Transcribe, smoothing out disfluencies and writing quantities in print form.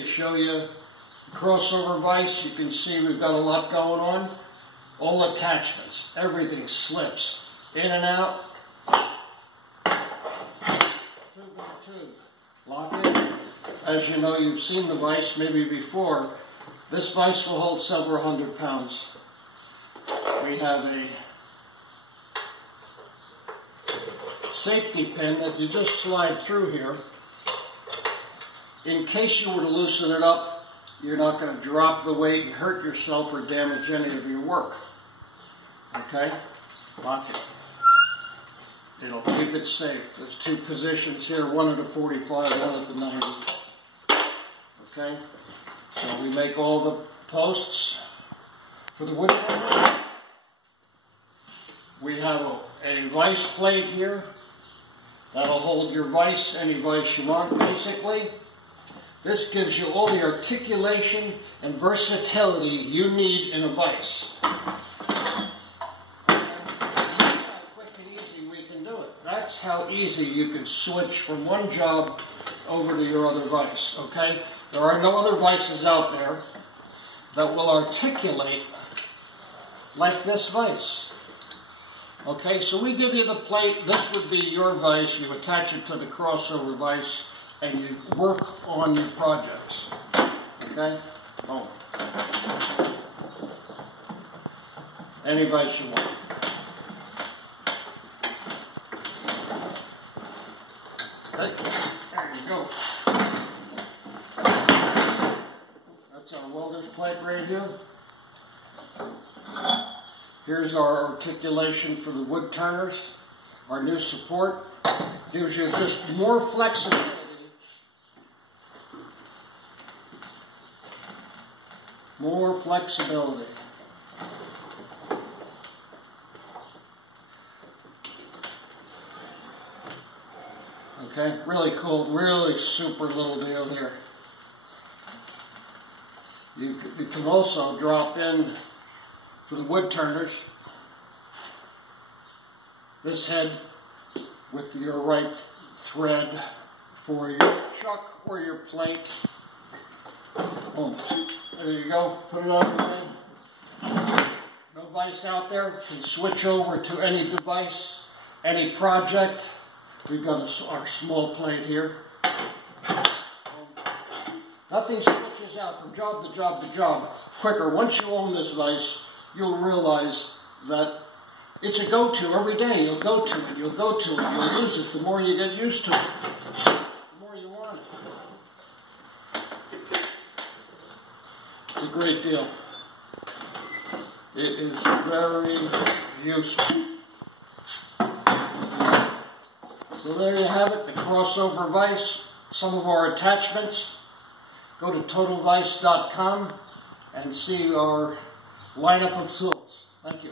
to show you the crossover vise. You can see we've got a lot going on. All attachments, everything slips in and out. Tube to tube. Lock it. As you know, you've seen the vise maybe before. This vise will hold several hundred pounds. We have a safety pin that you just slide through here. In case you were to loosen it up, you're not going to drop the weight and hurt yourself or damage any of your work. Okay? Lock it. It'll keep it safe. There's two positions here, one at a 45, one at the 90. Okay? So we make all the posts for the wood turner. We have a vise plate here. That'll hold your vise, any vise you want, basically. This gives you all the articulation and versatility you need in a vise. How quick and easy we can do it. That's how easy you can switch from one job over to your other vise, okay? There are no other vices out there that will articulate like this vise. Okay, so we give you the plate. This would be your vise. You attach it to the crossover vise and you work on your projects. Okay? Boom. Any vise you want. Okay, there you go. That's our welder's plate right here. Here's our articulation for the wood turners. Our new support gives you just more flexibility. More flexibility. Okay, really cool, really super little deal here. You can also drop in for the wood turners this head with your right thread for your chuck or your plate. Boom. There you go. Put it on there. No vise out there. You can switch over to any device, any project. We've got our small plate here. Nothing switches out from job to job to job quicker. Once you own this vise, you'll realize that it's a go-to every day. You'll go to it, you'll go to it, you'll use it. The more you get used to it, the more you want it. It's a great deal. It is very useful. So there you have it, the crossover vise, some of our attachments. Go to totalvise.com and see our lineup of tools. Thank you.